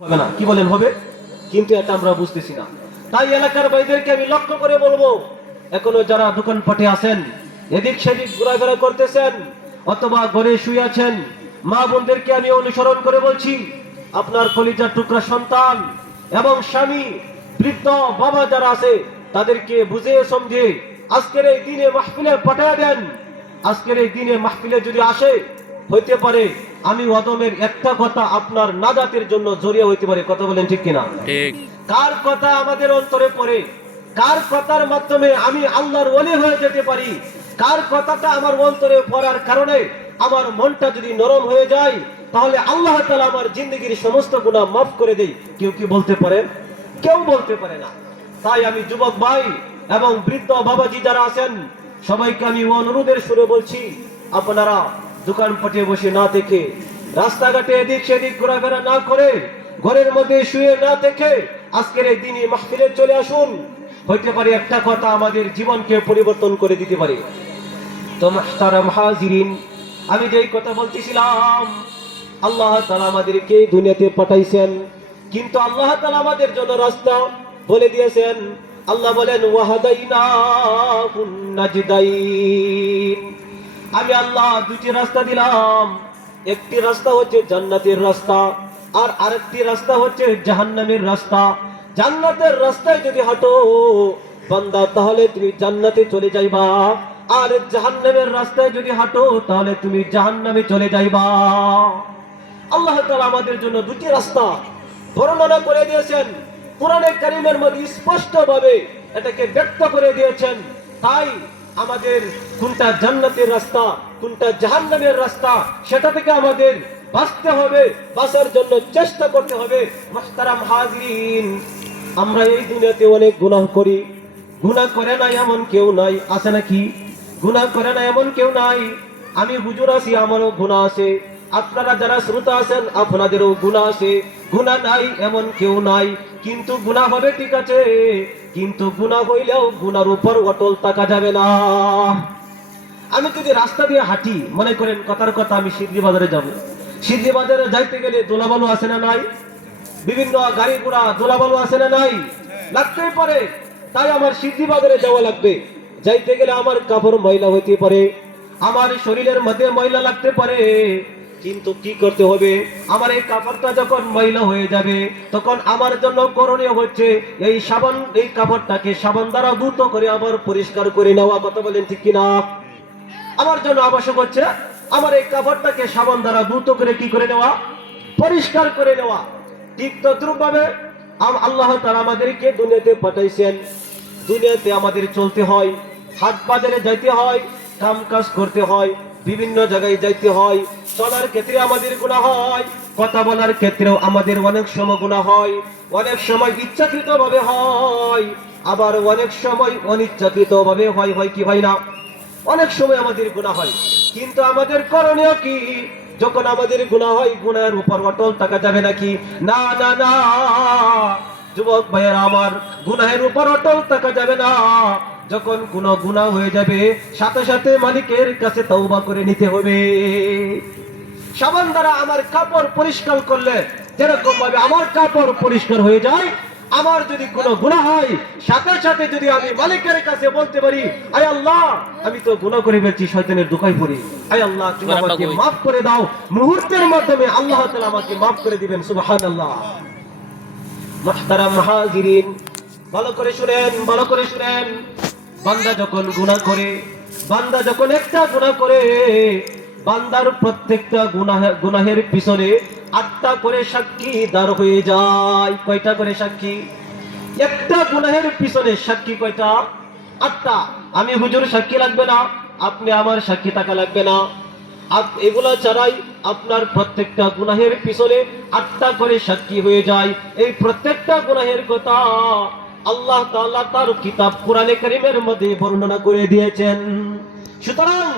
হবে না, কি বলেন হবে? কিন্তু এটা আমরা বুঝতেছি না। তাই এলাকার ভাইদেরকে আমি লক্ষ্য করে বলবো, এখনো যারা দোকানপাটে আছেন, এদিক সেদিক ঘোরাফেরা করতেছেন অথবা ঘরে শুয়ে আছেন, মা বোনদেরকে আমি অনুসরণ করে বলছি, আপনার কলিজার টুকরা সন্তান এবং স্বামী, বৃদ্ধ বাবা যারা আছে তাদেরকে বুঝিয়ে সমঝে আজকের এই দিনে মাহফিলে পাঠিয়ে দেন। আজকের এই দিনে মাহফিলে যদি আসে, হইতে পারে আমি ওয়াদমের একটা কথা আপনার নাজাতের জন্য জড়িয়ে হইতে পারে। কথা বলেন ঠিক কিনা? ঠিক। কার কথা আমাদের অন্তরে পড়ে, কার কথার মাধ্যমে আমি আল্লাহর ওলি হয়ে যেতে পারি, কার কথাটা আমার অন্তরে পড়ার কারণে আমার মনটা যদি নরম হয়ে যায়, তাহলে আল্লাহ তাআলা আমার জিন্দগির সমস্ত গুনাহ মাফ করে দেয়। কেউ কি বলতে পারে? কেউ বলতে পারে না। তাই আমি যুবক ভাই এবং বৃদ্ধ বাবাজি যারা আছেন, সবাইকে আমি অনুরোধের সুরে বলছি, আপনারা দোকানপাটে বসে না থেকে, রাস্তাঘাটে এদিক সেদিক ঘোরাফেরা না করে, ঘরের মধ্যে শুয়ে না থেকে আজকের এই দিনে মাহফিলে চলে আসুন। হইতে পারে একটা কথা আমাদের জীবনকে পরিবর্তন করে দিতে পারে। তো মুহতারাম হাজিরিন, আমি যেই কথা বলতেছিলাম, আল্লাহ তাআলা আমাদেরকে দুনিয়াতে পাঠাইছেন, কিন্তু আল্লাহ তাআলা আমাদের জন্য রাস্তা বলে দিয়েছেন। আল্লাহ বলেন ওয়াহাদাইনাহুন নাজদাইন, আমি আল্লাহ দুটি রাস্তা দিলাম। একটি রাস্তা হচ্ছে জান্নাতের রাস্তা, আর আরেকটি রাস্তা হচ্ছে জাহান্নামের রাস্তা। জান্নাতের রাস্তায় যদি হাঁটো বান্দা, তাহলে তুমি জান্নাতে চলে যাইবা, আর জাহান্নামের রাস্তায় যদি হাঁটো তাহলে তুমি জাহান্নামে চলে যাইবা। আল্লাহ তাআলা আমাদের জন্য দুটি রাস্তা বর্ণনা করে দিয়েছেন, কোরআনে কারীমের মধ্যে স্পষ্টভাবে এটাকে ব্যক্ত করে দিয়েছেন। তাই আমাদের কোনটা জান্নাতের রাস্তা, কোনটা জাহান্নামের রাস্তা, সেটা থেকে আমাদের বাঁচতে হবে, বাঁচার জন্য চেষ্টা করতে হবে। মুহতারাম হাজিরিন, আমরা এই দুনিয়াতে অনেক গুনাহ করি। গুনাহ করে না এমন কেউ নাই, আছে নাকি? গুনাহ করে না এমন কেউ নাই। আমি হুজুর আছি, আমারও গুনাহ আছে। আপনারা যারা শ্রোতা আছেন, আপনাদেরও গুনাহ আছে। গুনাহ নাই এমন কেউ নাই, কিন্তু গুনাহ হবে ঠিক আছে, কিন্তু গুনাহ হইলেও গুনার উপর অটল থাকা যাবে না। আমি যদি রাস্তা দিয়ে হাঁটি, মনে করেন কথার কথা আমি সিদ্ধি বাজারে যাব, সিদ্ধি বাজারে যাইতে গেলে দোলাবালু আছে না নাই? বিভিন্ন গাড়ি ঘোড়া দোলাবালু আছে না নাই? লাগতেই পারে। তাই আমার সিদ্ধি বাজারে যাওয়া লাগবে। যাইতে গেলে আমার কাপড় ময়লা হইতে পারে, আমার শরীরের মধ্যে ময়লা লাগতে পারে, কিন্তু কি করতে হবে? আমার এই কাপড়টা যখন ময়লা হয়ে যাবে, তখন আমার জন্য করণীয় হচ্ছে এই সাবান, এই কাপড়টাকে সাবান দ্বারা দ্রুত করে আবার পরিষ্কার করে নেওয়া। কথা বলেন ঠিক কিনা? আমার জন্য আবশ্যক হচ্ছে আমার এই কাপড়টাকে সাবান দ্বারা দ্রুত করে কি করে নেওয়া? পরিষ্কার করে নেওয়া। ঠিক তদ্রূপ ভাবে আল্লাহ তাআলা আমাদেরকে দুনিয়াতে পাঠাইছেন। দুনিয়াতে আমাদের চলতে হয়, হাট বাজারে যাইতে হয়, কাম কাজ করতে হয়, বিভিন্ন জায়গায় যাইতে হয়। চলার ক্ষেত্রে আমাদের গুনাহ হয়, কথা বলার ক্ষেত্রেও আমাদের অনেক সময় গুনাহ হয়। অনেক সময় ইচ্ছাকৃত ভাবে হয়, আবার অনেক সময় অনিচ্ছাকৃত ভাবে হয়। হয় কি হয় না? অনেক সময় আমাদের গুনাহ হয়, কিন্তু আমাদের করণীয় কি? যখন আমাদের গুনাহ হয়, গুনাহের উপর অটল থাকা যাবে নাকি? না না না, যুবক ভাইয়েরা আমার, গুনাহের উপর অটল থাকা যাবে না। যখন কোনো গুনাহ হয়ে যাবে, সাথে সাথে মালিকের কাছে তওবা করে নিতে হবে। সাবান দ্বারা আমার কাপড় পরিষ্কার করলে যেরকম ভাবে আমার কাপড় পরিষ্কার হয়ে যায়, আমার যদি কোনো গুনাহ হয়, সাথে সাথে যদি আমি মালিকের কাছে বলতে পারি, আয় আল্লাহ, আমি তো গুনাহ করে ফেলছি, শয়তানের ধোঁকায় পড়ি, আয় আল্লাহ তুমি আমাকে মাফ করে দাও, মুহূর্তের মাধ্যমে আল্লাহ তাআলা আমাকে মাফ করে দিবেন। সুবহানাল্লাহ। মুহতারাম হাজিরিন, ভালো করে শুনেন, ভালো করে শুনেন। বান্দা যখন গুনাহ করে, বান্দা যখন একটা গুনাহ করে, বান্দার প্রত্যেকটা গুনাহের পিছনে 8টা করে সাক্ষী দাঁড় হয়ে যায়। কয়টা করে সাক্ষী? একটা গুনাহের পিছনে সাক্ষী কয়টা? 8টা। আমি হুজুর সাক্ষী লাগবে না, আপনি আমার সাক্ষী থাকা লাগবে না। এগুলা ছাড়াই আপনার প্রত্যেকটা গুনাহের পিছনে 8টা করে সাক্ষী হয়ে যায়। এই প্রত্যেকটা গুনাহের কথা আল্লাহ তাআলা তার কিতাব কোরআনে কারীমের মধ্যে বর্ণনা করে দিয়েছেন। সুতরাং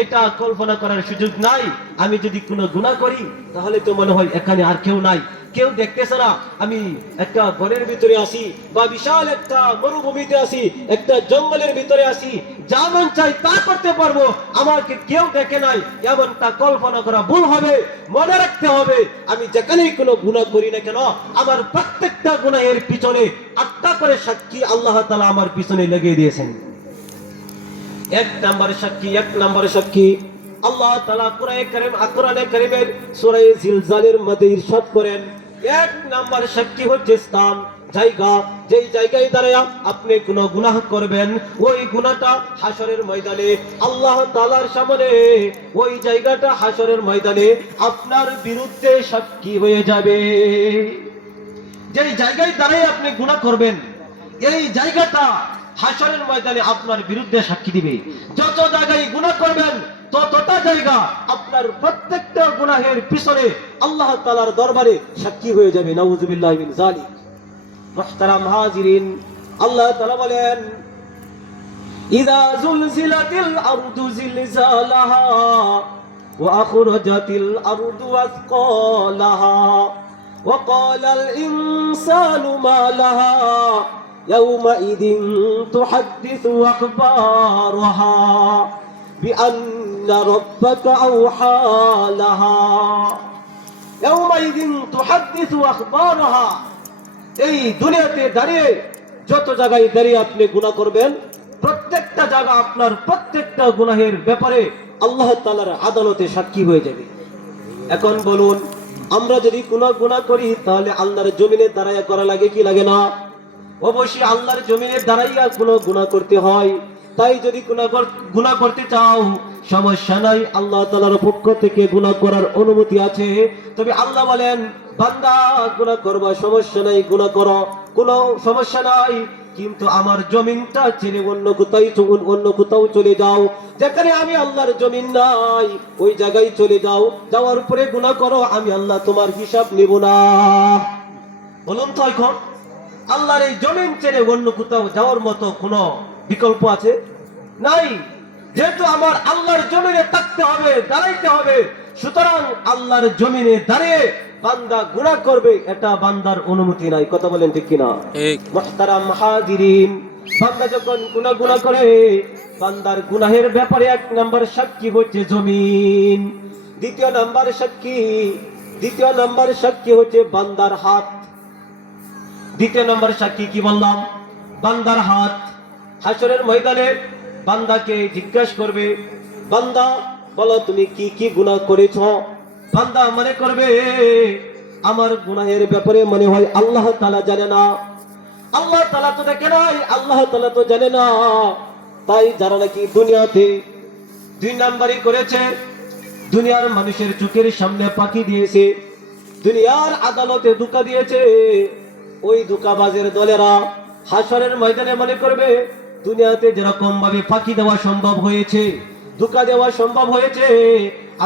এটা কল্পনা করার সুযোগ নাই। আমি যদি কোনো গুনাহ করি, তাহলে তো মনে হয় এখানে আর কেউ নাই, কেউ দেখতেছে না, আমি একটা বনের ভিতরে আসি বা বিশাল একটা মরুভূমিতে আসি, একটা জঙ্গলের ভিতরে আসি, যা মন চাই তা করতে পারবো, আমাকে কেউ দেখে নাই, এমনটা কল্পনা করা ভুল হবে। মনে রাখতে হবে, আমি যেখানেই কোনো গুনাহ করি না কেন, আমার প্রত্যেকটা গুনাহের পিছনে 8টা করে সাক্ষী আল্লাহ তাআলা আমার পিছনে লাগিয়ে দিয়েছেন। এক নম্বর সাক্ষী আল্লাহ তাআলা কোরআনে কারীমের সূরা জিলজালের মধ্যে ইরশাদ করেন, এক নম্বর সাক্ষী হচ্ছে স্থান, জায়গা। যেই জায়গায় দাঁড়ায়া আপনি কোনো গুনাহ করবেন, ওই গুনাহটা হাশরের ময়দানে আল্লাহ তাআলার সামনে, ওই জায়গাটা হাশরের ময়দানে আপনার বিরুদ্ধে সাক্ষী হয়ে যাবে। যেই জায়গায় দাঁড়িয়ে আপনি গুনাহ করবেন, এই জায়গাটা হাশরের ময়দানে আপনার বিরুদ্ধে সাক্ষী দিবে। যত জায়গায় গুনাহ করবেন, ততটা জায়গা আপনার প্রত্যেকটা গুনাহের পিছনে আল্লাহ তাআলার দরবারে সাক্ষী হয়ে যাবে। নাউযুবিল্লাহি মিন যালিক। মুহতারাম হাজিরিন, আল্লাহ তাআলা বলেন, ইযা যুলজিলাতিল আরদু জিলজালাহা ওয়া আখরাজাতিল আরদু আসকালাহা ওয়া ক্বালাল ইনসানু মা লাহা ইয়াওমাইযিন তুহাদ্দিসু আখবারাহা বিআন্না রাব্বাকা আওহা লাহা ইয়াওমাইযিন তুহাদ্দিসু আখবারাহা। এই দুনিয়াতে দাঁড়িয়ে যত জায়গায় দাঁড়িয়ে আপনি গুনাহ করবেন, প্রত্যেকটা জায়গা আপনার প্রত্যেকটা গুনাহের ব্যাপারে আল্লাহ তাআলার আদালতে সাক্ষী হয়ে যাবে। এখন বলুন, আমরা যদি কোনো গুনাহ করি তাহলে আল্লাহর জমিনে দাঁড়াইয়া করা লাগে কি লাগে না? অবশ্যই আল্লাহর জমিনে দাঁড়াইয়া কোনো গুনাহ করতে হয়। তাই যদি গুনাহ করতে চাও, সমস্যা নাই, আল্লাহ তাআলার পক্ষ থেকে গুনাহ করার অনুমতি আছে। তবে আল্লাহ বলেন, বান্দা গুনাহ করবা, সমস্যা নাই, গুনাহ করো, কোনো সমস্যা নাই, কিন্তু আমার জমিনটা ছেড়ে অন্য কোথাও চলে যাও। যেখানে আমি আল্লাহর জমিন নাই, ওই জায়গায় চলে যাও, যাওয়ার পরে গুনাহ করো, আমি আল্লাহ তোমার হিসাব নেব না। বলুন তো, এখন আল্লাহর এই জমিন ছেড়ে অন্য কোথাও যাওয়ার মতো কোনো বিকল্প আছে? নাই। যেহেতু আমার আল্লাহর জমিনে থাকতে হবে, দাঁড়াইতে হবে, সুতরাং আল্লাহর জমিনে দাঁড়িয়ে বান্দা গুনাহ করবে, এটা বান্দার অনুমতি নাই। কথা বলেন ঠিক কিনা? মুহতারাম হাজিরিন, বান্দা যখন গুনাহ করে, বান্দার গুনাহের ব্যাপারে এক নম্বর সাক্ষী হচ্ছে জমিন। দ্বিতীয় নম্বর সাক্ষী হচ্ছে বান্দার হাত। দ্বিতীয় নম্বর সাক্ষী কি বললাম? বান্দার হাত। হাশরের ময়দানে বান্দাকে জিজ্ঞাসা করবে, বান্দা বলো তুমি কি কি গুনাহ করেছো? বান্দা মনে করবে, আমার গুনাহের ব্যাপারে মনে হয় আল্লাহ তাআলা জানে না। আল্লাহ তাআলা তো দেখে নাই, আল্লাহ তাআলা তো জানে না। তাই যারা নাকি দুনিয়াতে 2 নাম্বারই করেছে, দুনিয়ার মানুষের চোখের সামনে ফাঁকি দিয়েছে, দুনিয়ার আদালতে ধোঁকা দিয়েছে, ওই ধোঁকাবাজের দলেরা হাশরের ময়দানে মনে করবে, দুনিয়াতে যেরকম ভাবে ফাঁকি দেওয়া সম্ভব হয়েছে, ধোঁকা দেওয়া সম্ভব হয়েছে,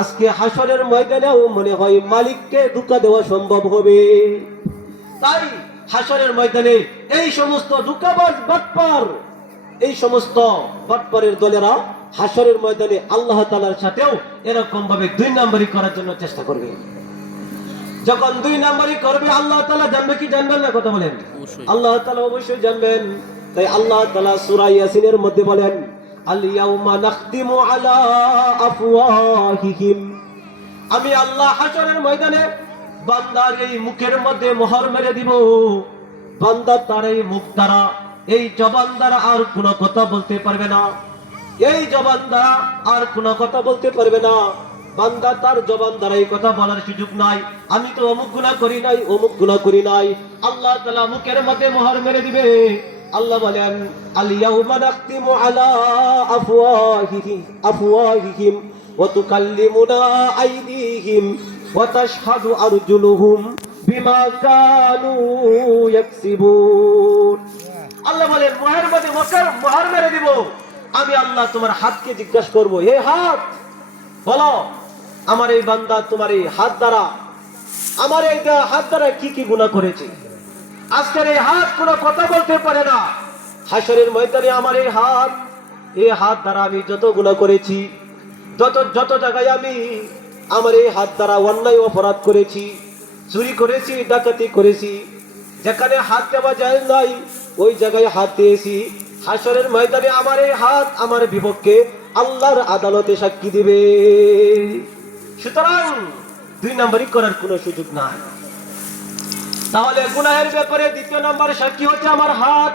আজকে হাশরের ময়দানেও মনে হয় মালিককে ধোঁকা দেওয়া সম্ভব হবে। তাই হাশরের ময়দানে এই সমস্ত ধোঁকাবাজ বাটপার, এই সমস্ত বাটপারের দলেরা হাশরের ময়দানে আল্লাহ তাআলার সাথেও এরকম ভাবে 2 নাম্বারই করার জন্য চেষ্টা করবে। যখন 2 নাম্বারই করবে, আল্লাহ তাআলা জানবে কি জানবেন না? কথা বলেন। আল্লাহ তাআলা অবশ্যই জানবেন। তাই আল্লাহ তাআলা সূরা ইয়াসিনের মধ্যে বলেন, আল ইয়াউমা নাখতিমু আলা আফওয়াহিহিম। আমি আল্লাহ হাশরের ময়দানে বান্দার এই মুখের মধ্যে মোহর মেরে দিব। বান্দা তার এই মুখ দ্বারা, এই জবান দ্বারা আর কোনো কথা বলতে পারবে না। এই জবান দ্বারা আর কোনো কথা বলতে পারবে না। বান্দা তার জবান দ্বারা এই কথা বলার সুযোগ নাই, আমি তো অমুক গুনাহ করি নাই, অমুক গুনাহ করি নাই। আল্লাহ তাআলা মুখের মধ্যে মোহর মেরে দিবে। আল্লাহ বলেন, আল ইয়াউমা নাখতিমু আলা আফওয়াহিহিম ওয়া তুকাল্লিমুনা আইদিহিম ওয়া তাশহাদু আরজুলুহুম বিমা কানু ইয়াকসিবুন। আল্লাহ বলেন, মোহর মধ্যে মোহর মেরে দিব। আমি আল্লাহ তোমার হাতকে জিজ্ঞাসা করব, হে হাত, বলো আমার এই বান্দা তোমার এই হাত দ্বারা কি কি গুনাহ করেছে। আজকের এই হাত কোনো কথা বলতে পারে না। হাশরের ময়দানে আমার এই হাত দ্বারা আমি যত গুনাহ করেছি, যত জায়গায় আমি আমার এই হাত দ্বারা অন্যায় অপরাধ করেছি, চুরি করেছি, ডাকাতি করেছি, যেখানে হাত দেওয়া যায় নাই ওই জায়গায় হাত দিয়েছি, হাসরের ময়দানে আমার এই হাত আমার বিপক্ষে আল্লাহর আদালতে সাক্ষী দিবে। সুতরাং 2 নম্বরই করার কোনো সুযোগ নাই। তাহলে গুনাহের ব্যাপারে 2য় নাম্বার সাক্ষী হচ্ছে আমার হাত।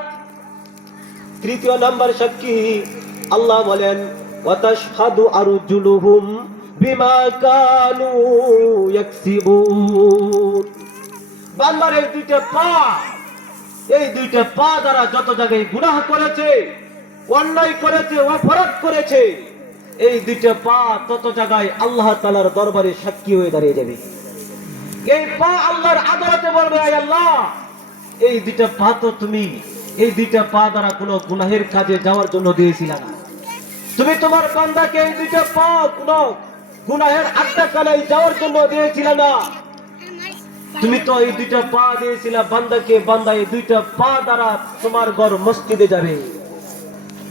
3য় নাম্বার সাক্ষী আল্লাহ বলেন ওয়াতাশহাদু আরজুলুহুম বিমা কানু ইয়াকসিবুন। বান্দার এই 2টা পা, এই 2টা পা দ্বারা যত জায়গায় গুনাহ করেছে, অন্যায় করেছে, অপরাধ করেছে, এই 2টা পা তত জায়গায় আল্লাহ তাআলার দরবারে সাক্ষী হয়ে দাঁড়িয়ে যাবে। এই পা আল্লাহর আদালতে বলবে, আয় আল্লাহ, এই 2টা পা তো তুমি এই 2টা পা দ্বারা কোনো গুনাহের কাজে যাওয়ার জন্য দিয়েছিলে না। তুমি তোমার বান্দাকে এই 2টা পা কোনো গুনাহের আড্ডাখানায় যাওয়ার জন্য দিয়েছিলে না। তুমি তো এই 2টা পা দিয়েছিলে বান্দাকে, বান্দা এই 2টা পা দ্বারা তোমার ঘর মসজিদে যাবে,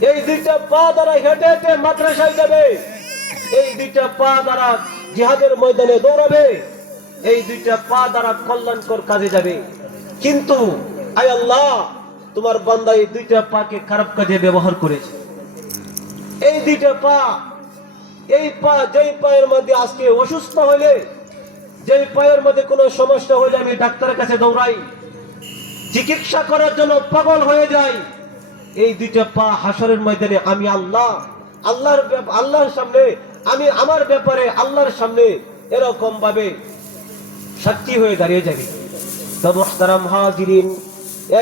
এই 2টা পা দ্বারা হেঁটে হেঁটে মাদ্রাসায় যাবে, এই 2টা পা দ্বারা জিহাদের ময়দানে দৌড়াবে, এই 2টা পা দ্বারা কল্যাণকর কাজে যাবে। কিন্তু আয় আল্লাহ, তোমার বান্দা এই 2টা পাকে খারাপ কাজে ব্যবহার করেছে। এই 2টা পা, এই পা, যেই পায়ের মধ্যে আজকে অসুস্থ হলে, যেই পায়ের মধ্যে কোনো সমস্যা হলে আমি ডাক্তারের কাছে দৌড়াই, চিকিৎসা করার জন্য পাগল হয়ে যাই, এই 2টা পা হাসরের ময়দানে আমি আল্লাহর সামনে, আমি আমার ব্যাপারে আল্লাহর সামনে এরকম ভাবে সাক্ষী হয়ে দাঁড়িয়ে যাবে। তো মুহতারাম হাজিরিন,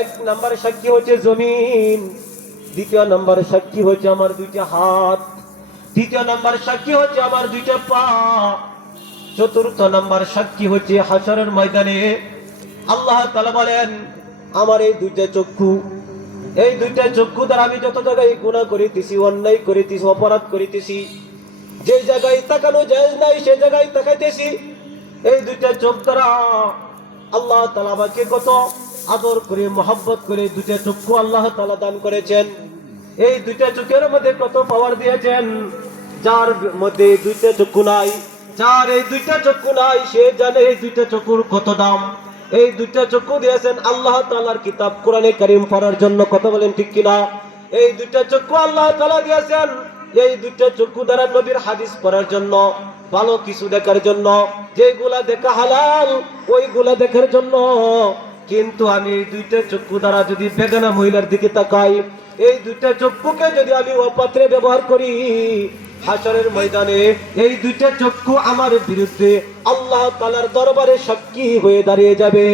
1 নম্বর সাক্ষী হচ্ছে জমিন, 2য় নম্বর সাক্ষী হচ্ছে আমার 2টা হাত, 3য় নম্বর সাক্ষী হচ্ছে আমার 2টা পা, 4র্থ নম্বর সাক্ষী হচ্ছে হাসরের ময়দানে আল্লাহ তাআলা বলেন আমার এই 2টা চক্ষু, এই 2টা চক্ষু দ্বারা আমি যত জায়গায় গুনাহ করিতেছি, অন্যায় করিতেছি, অপরাধ করিতেছি, যে জায়গায় তাকানো যায় নাই সে জায়গায় তাকাইতেছি, এই 2টা চোখ দ্বারা আল্লাহ তাআলা আমাকে কত আদর করে, মহব্বত করে 2টা চক্ষু আল্লাহ তাআলা দান করেছেন। এই 2টা চোখের মধ্যে কত পাওয়ার দিয়েছেন। যার মধ্যে 2টা চক্ষু নাই, যার এই 2টা চক্ষু নাই, সে জানে এই 2টা চক্ষুর কত দাম। এই 2টা চক্ষু দিয়েছেন আল্লাহ তাআলার কিতাব কোরআনে কারীম পড়ার জন্য, কথা বলেন ঠিক কিনা? এই 2টা চক্ষু আল্লাহ তাআলা দিয়েছেন এই 2টা চক্ষু দ্বারা নবীর হাদিস পড়ার জন্য, ভালো কিছু দেখার জন্য, যেগুলা দেখা হালাল ওইগুলা দেখার জন্য। কিন্তু আমি এই 2টা চক্ষু দ্বারা যদি বেগানা মহিলার দিকে তাকাই, এই 2টা চক্ষুকে যদি আমি অপাত্রে ব্যবহার করি, হাসরের ময়দানে এই 2টা চক্ষু আমার বিরুদ্ধে আল্লাহ তাআলার দরবারে সাক্ষী হয়ে দাঁড়িয়ে যাবে।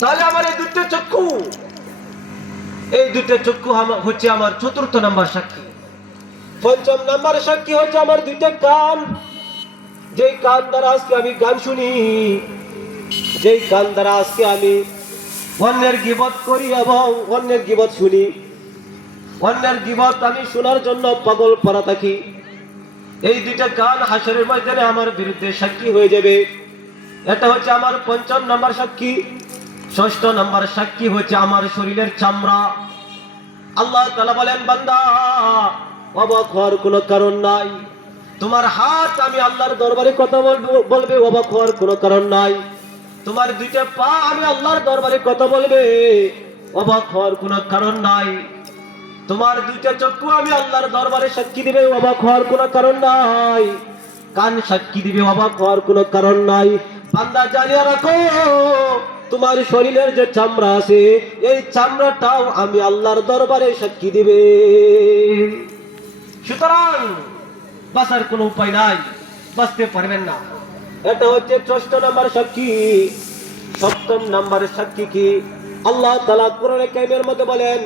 তাহলে আমার এই 2টা চক্ষু, এই 2টা চক্ষু হচ্ছে আমার 4র্থ নম্বর সাক্ষী। 5ম নম্বর সাক্ষী হচ্ছে আমার 2টা কান, যেই কান দ্বারা আজকে আমি গান শুনি, যেই কান দ্বারা আজকে আমি অন্যের গীবত করি এবং অন্যের গীবত শুনি, অন্যের গীবত আমি শোনার জন্য পাগল পড়া থাকি। এই 2টা কান হাসরের ময়দানে আমার বিরুদ্ধে সাক্ষী হয়ে যাবে। এটা হচ্ছে আমার 5ম নম্বর সাক্ষী। 6ষ্ঠ নম্বর সাক্ষী হচ্ছে আমার শরীরের চামড়া। আল্লাহ তাআলা বলেন, বান্দা অবাক হওয়ার কোনো কারণ নাই। তোমার হাত আমি আল্লাহর দরবারে কথা বলবে, অবাক হওয়ার কোনো কারণ নাই। তোমার 2টা পা আমি আল্লাহর দরবারে কথা বলবে, অবাক হওয়ার কোনো কারণ নাই। তোমার 2টা চক্ষু আমি আল্লাহর দরবারে সাক্ষী দিবে, অবাক হওয়ার কোনো কারণ নাই। কান সাক্ষী দিবে, অবাক হওয়ার কোনো কারণ নাই। বান্দা জানিয়ে রাখো, তোমার শরীরের যে চামড়া আছে, এই চামড়াটাও আমি আল্লাহর দরবারে সাক্ষী দিবে। সুতরাং বাঁচার কোনো উপায় নাই, বাঁচতে পারবেন না। এটা হচ্ছে 6ষ্ঠ নম্বর সাক্ষী। 7ম নম্বর সাক্ষী কি? আল্লাহ তাআলা কোরআনে কারীমের মধ্যে বলেন,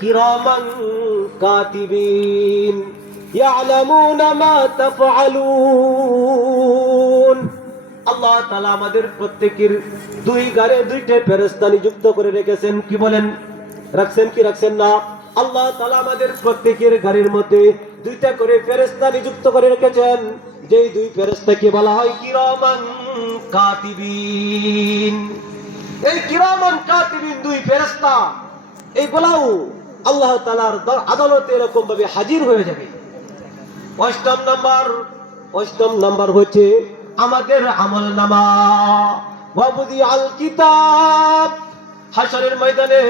কিরামান কাতিবিন ইয়ালামুনা মা তাফআলুন। আল্লাহ তাআলা আমাদের প্রত্যেকের 2 ঘরে 2টা ফেরেশতা নিযুক্ত করে রেখেছেন। কি বলেন? রাখছেন কি রাখছেন না? আল্লাহ তাআলা আমাদের প্রত্যেকের ঘরের মধ্যে 2টা করে ফেরেশতা নিযুক্ত করে রেখেছেন, যেই 2 ফেরেশতাকে বলা হয় কিরামান কাতিবিন। এই কিরামান কাতিবিন 2 ফেরেশতা, এইগুলাও আল্লাহ তাআলার আদালতে এরকম ভাবে হাজির হয়ে যাবে। 8ম নাম্বার হচ্ছে আমাদের আমল নামা। ওয়াবুদি আল কিতাব, হাসরের ময়দানে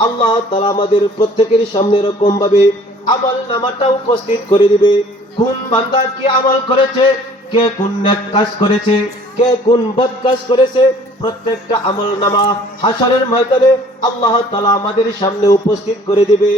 আল্লাহ তাআলা আমাদের প্রত্যেকের সামনে এরকম ভাবে আমল নামাটা উপস্থিত করে দিবে। কোন বান্দা কি আমল করেছে, কে কোন নেক কাজ করেছে, কে কোন বদ কাজ করেছে, প্রত্যেকটা আমল নামা হাসরের ময়দানে আল্লাহ তাআলা আমাদের সামনে উপস্থিত করে দিবে।